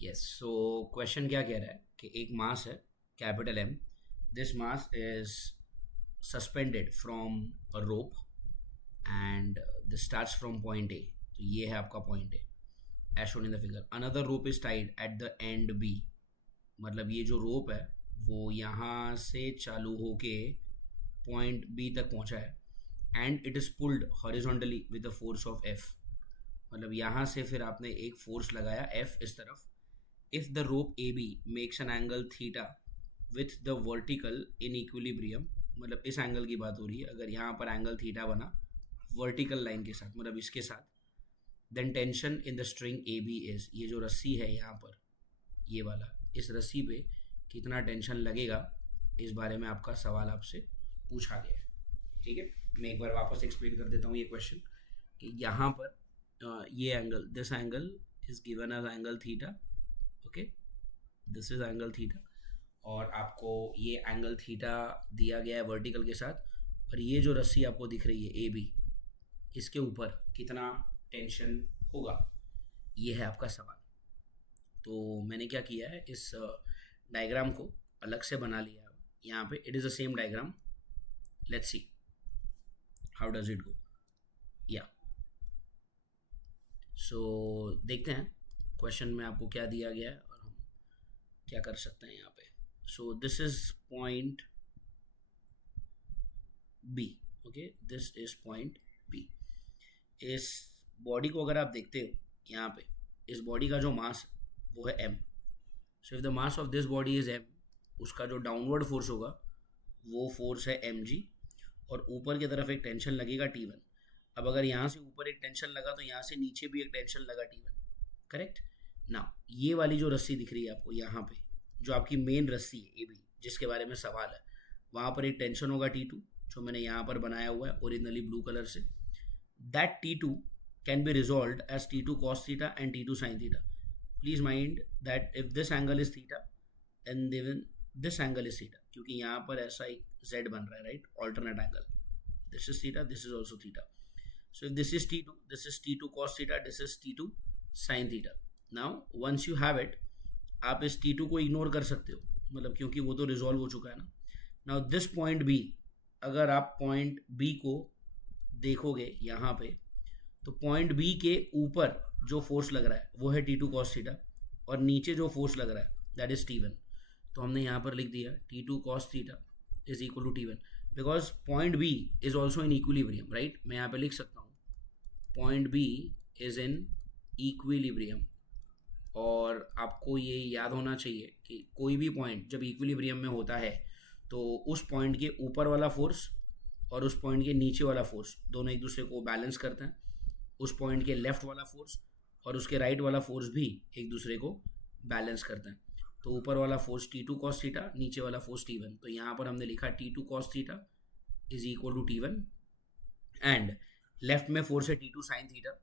Yes, so question क्या कह रहा है कि एक मास है capital M. This mass is suspended from a rope and this starts from point A. तो ये है आपका point A as shown in the figure. Another rope is tied at the end B. मतलब ये जो रोप है वो यहाँ से चालू होके पॉइंट बी तक पहुँचा है and it is pulled horizontally with the force of F. मतलब यहाँ से फिर आपने एक फोर्स लगाया एफ इस तरफ. If the rope A B makes an angle theta with the vertical in equilibrium. मतलब इस एंगल की बात हो रही है. अगर यहाँ पर एंगल थीटा बना वर्टिकल लाइन के साथ, मतलब इसके साथ, then tension in the string A B is, ये जो रस्सी है यहाँ पर, ये वाला, इस रस्सी पे कितना टेंशन लगेगा, इस बारे में आपका सवाल आपसे पूछा गया है. ठीक है, मैं एक बार वापस एक्सप्लेन कर देता हूँ ये क्वेश्चन कि यहाँ पर ये angle, this angle is given as angle theta. Okay, this is angle theta और आपको ये एंगल थीटा दिया गया है वर्टिकल के साथ. और ये जो रस्सी आपको दिख रही है ए बी, इसके ऊपर कितना टेंशन होगा, ये है आपका सवाल. तो मैंने क्या किया है, इस डायग्राम को अलग से बना लिया है यहाँ पे. It is the same diagram. Let's see how does it go. या सो देखते हैं क्वेश्चन में आपको क्या दिया गया है और हम क्या कर सकते हैं यहाँ पे. So this is point B. Okay, this is point B. इस बॉडी को अगर आप देखते हो यहाँ पे, इस बॉडी का जो मास वो है m. So if the mass of this body is m, उसका जो डाउनवर्ड फोर्स होगा वो फोर्स है mg और ऊपर की तरफ एक टेंशन लगेगा T1. अब अगर यहाँ से ऊपर एक टेंशन लगा तो यहाँ से नीचे भी एक टेंशन लगा T1. करेक्ट ना. ये वाली जो रस्सी दिख रही है आपको यहाँ पे, जो आपकी मेन रस्सी है ए बी, जिसके बारे में सवाल है, वहाँ पर एक टेंशन होगा T2 जो मैंने यहाँ पर बनाया हुआ है ओरिजिनली ब्लू कलर से. That T2 can be resolve as T2 cos theta and T2 sin theta. Please mind that if this angle is theta and then this angle is theta, क्योंकि यहाँ पर ऐसा एक z बन रहा है, right, alternate angle. This is theta, this is also theta. So if this is T2, this is T2 cos theta, this is T2 sin theta. Now once you have it, आप इस T2 को ignore कर सकते हो, मतलब क्योंकि वो तो रिजॉल्व हो चुका है ना. Now this point B, अगर आप पॉइंट B को देखोगे यहाँ पे, तो पॉइंट B के ऊपर जो फोर्स लग रहा है वो है T2 cos थीटा और नीचे जो फोर्स लग रहा है दैट इज T1. तो हमने यहाँ पर लिख दिया T2 cos theta is equal to T1 because point B is also in equilibrium, right. मैं यहाँ पे लिख सकता हूँ point B is in equilibrium. और आपको ये याद होना चाहिए कि कोई भी पॉइंट जब इक्विलिब्रियम में होता है तो उस पॉइंट के ऊपर वाला फोर्स और उस पॉइंट के नीचे वाला फोर्स दोनों एक दूसरे को बैलेंस करते हैं. उस पॉइंट के लेफ्ट वाला फोर्स और उसके राइट वाला फोर्स भी एक दूसरे को बैलेंस करते हैं. तो ऊपर वाला फोर्स T2 cos थीटा, नीचे वाला फोर्स T1. तो यहाँ पर हमने लिखा T2 cos theta is equal to T1 and left में फोर्स है T2 sin थीटा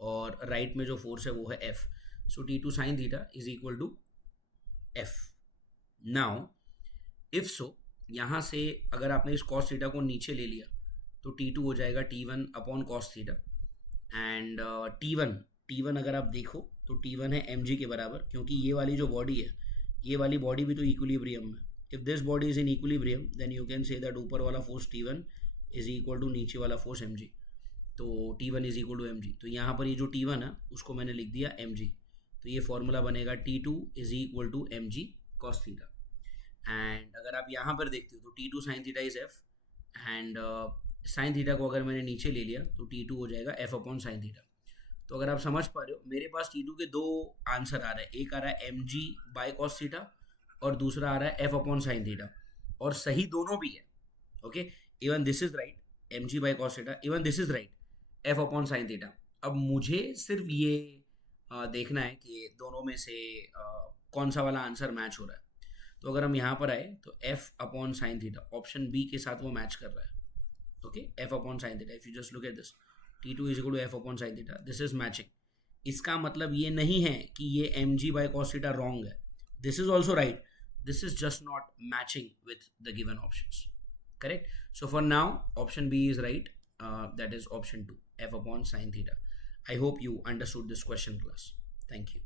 और राइट में जो फोर्स है वो है F. So T2 sin theta is equal to F. Now if so, यहाँ से अगर आपने इस cos थीटा को नीचे ले लिया तो T2 हो जाएगा T1 upon cos theta and T1 अगर आप देखो तो T1 है mg के बराबर, क्योंकि ये वाली जो बॉडी है, ये वाली बॉडी भी तो इक्विलिब्रियम में. If this body is in equilibrium then you can say that ऊपर वाला force T1 is equal to नीचे वाला फोर्स mg. तो T1 is equal to mg. तो यहाँ पर ये जो T1 है उसको मैंने लिख दिया mg. तो ये फॉर्मूला बनेगा T2 is equal to mg cos theta. And अगर आप यहाँ पर देखते हो तो T2 sin theta is f and sine theta को अगर मैंने नीचे ले लिया तो T2 हो जाएगा f अपॉन साइन थीटा. तो अगर आप समझ पा रहे हो, मेरे पास T2 के दो आंसर आ रहे हैं. एक आ रहा है mg बाय cos थीटा और दूसरा आ रहा है f अपॉन साइन थीटा, और सही दोनों भी है. Okay, even this is right mg by cos theta, even this is right f upon sine theta. अब मुझे सिर्फ ये देखना है कि दोनों में से कौन सा वाला आंसर मैच हो रहा है. तो अगर हम यहाँ पर आए तो f upon sine theta option B के साथ वो मैच कर रहा है. Okay, f upon sine theta, if you just look at this, T2 is equal to f upon sine theta, this is matching. इसका मतलब ये नहीं है कि ये mg by cos theta wrong है. This is also right, this is just not matching with the given options. Correct. So for now option B is right, that is option 2, f upon sine theta. I hope you understood this question, class. Thank you.